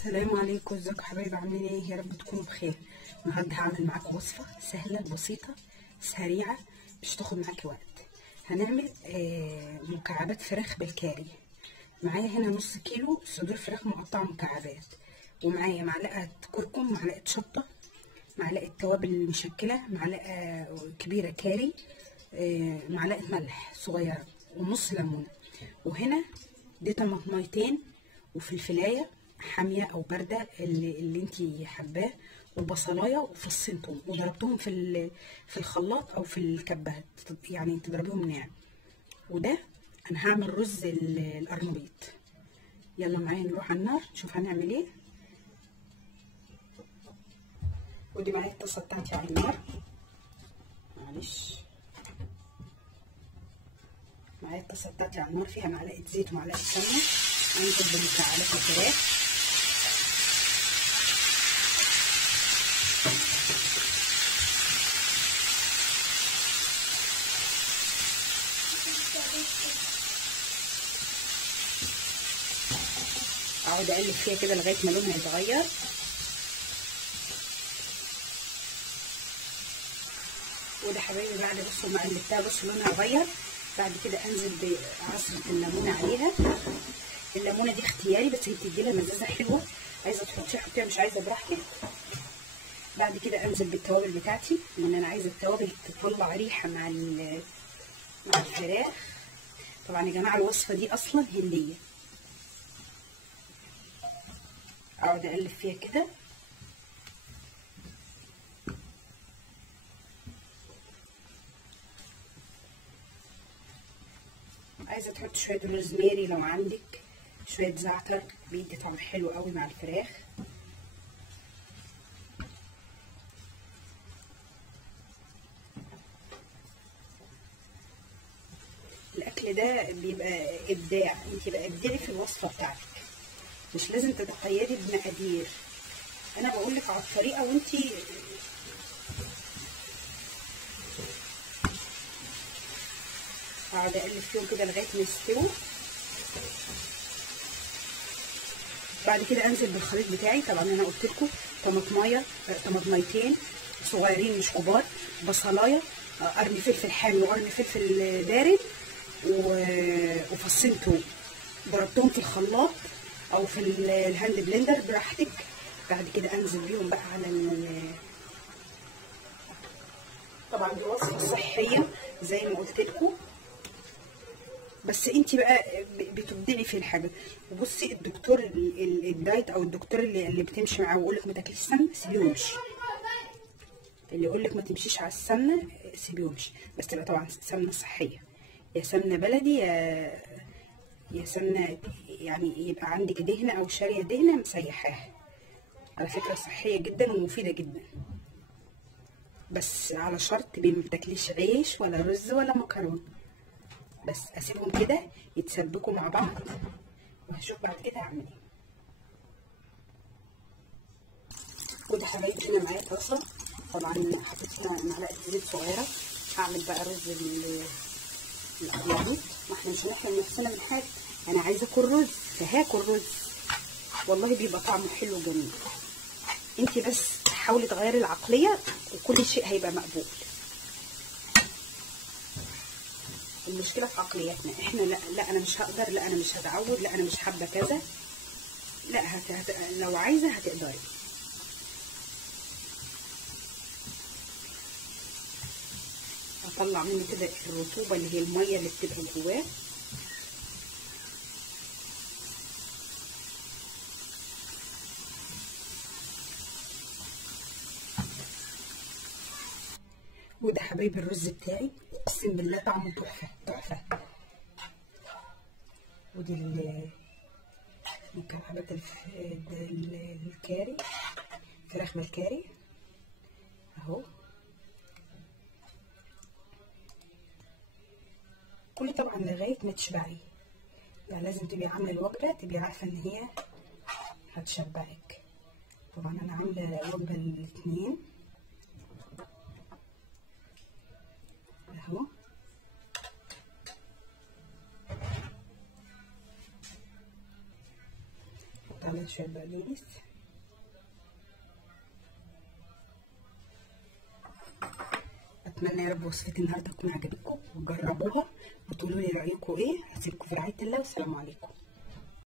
السلام عليكم، ازيكم يا حبايبي؟ عاملين ايه؟ يا رب تكونوا بخير. النهارده هعمل معاكم وصفه سهله بسيطه سريعه، مش تاخد معاكي وقت. هنعمل مكعبات فراخ بالكاري. معايا هنا نص كيلو صدور فراخ مقطعه مكعبات، ومعايا معلقه كركم، معلقه شطه، معلقه توابل مشكله، معلقه كبيره كاري، معلقه ملح صغيره، ونص ليمونه. وهنا دي طماطميتين وفلفلايه حاميه او بارده اللي انتي حباه، وبصلايه وفصين توم، وضربتهم في الخلاط او في الكبه، يعني تضربيهم ناعم. وده انا هعمل رز القرنبيط. يلا معايا نروح على النار نشوف هنعمل ايه. ودي معايا الطاسه بتاعتي على النار، معلش، معايا الطاسه بتاعتي على النار، فيها معلقه زيت ومعلقه سمنه. هنزل بمكعبات الفراخ، اقعد اقلب فيها كده لغايه ما لونها يتغير. وده حبايبي بعد بصوا ما قلبتها، بصوا لونها اتغير. بعد كده انزل بعصره الليمونه عليها. الليمونه دي اختياري، بس هي بتدي لها مزازه حلوه، عايزه تحطيها حطيها، مش عايزه براحتك. بعد كده انزل بالتوابل بتاعتي، لان انا عايزه التوابل تطلع ريحه مع الفراخ. طبعا يا جماعه الوصفه دي اصلا هنديه. اقعد اقلب فيها كده. عايزه تحط شويه روزماري لو عندك، شويه زعتر، بيدي طعم حلو قوي مع الفراخ. الاكل ده بيبقى ابداع، انت بقى ابدعي في الوصفه بتاعتك، مش لازم تتقيدي بمقادير. انا بقول لك على الطريقه وانت اقعد اقلب فيهم كده لغايه ما يستووا. بعد كده انزل بالخليط بتاعي. طبعا انا قلت لكم طماطميتين صغيرين مش كبار، بصلايه، قرن فلفل حامي وقرن فلفل بارد، وفصين توم، ضربتهم في الخلاط او في الهاند بلندر براحتك. بعد كده انزل بيهم بقى على طبعا دي وصفه صحيه زي ما قلت لكم، بس انت بقى بتبدعي في الحاجه. وبصي الدكتور الدايت او الدكتور اللي بتمشي معاه ويقول لك ما تاكليش سمنه، سيبيه وامشي. اللي يقول لك ما تمشيش على السمنه سيبيه وامشي، بس تبقى طبعا سمنه صحيه، يا سمنه بلدي يا سمنه، يعني يبقى عندك دهنه او شاريه دهنه مسيحاها. على فكره صحيه جدا ومفيده جدا، بس على شرط ما بتاكليش عيش ولا رز ولا مكرونه. بس اسيبهم كده يتسبكوا مع بعض وهشوف بعد كده هعمل ايه. وده حبايبي انا معايا طاسه، طبعا حطيت فيها معلقه زيت صغيره. هعمل بقى رز الابيض، ما احنا مش هنحرم نفسنا من حاجه. انا عايزه اكل رز فهاكل رز، والله بيبقى طعمه حلو وجميل. انت بس حاولي تغيري العقليه وكل شيء هيبقى مقبول. المشكله في عقلياتنا احنا، لا انا مش هقدر، لا انا مش هتعود، لا انا مش حابه كذا. لا لو عايزه هتقدري. اطلع مني كده الرطوبه اللي هي الميه اللي بتبقى جواه. وده حبايبي الرز بتاعي، اقسم بالله طعمه تحفه تحفه. ودي مكعبات الكاري، فراخ بالكاري اهو. كلي طبعا لغايه ما تشبعي، يعني لازم تبقي عامله الوجبه تبقي عارفه ان هي هتشبعك. طبعا انا عامله وجبه للاتنين اهو. حط عليها عليها شويه بقدونس. اتمنى يا رب وصفتي النهارده تكون عجبتكم وجربوها وتقولوا لي رايكم ايه. هسيبكم في رعايه الله والسلام عليكم.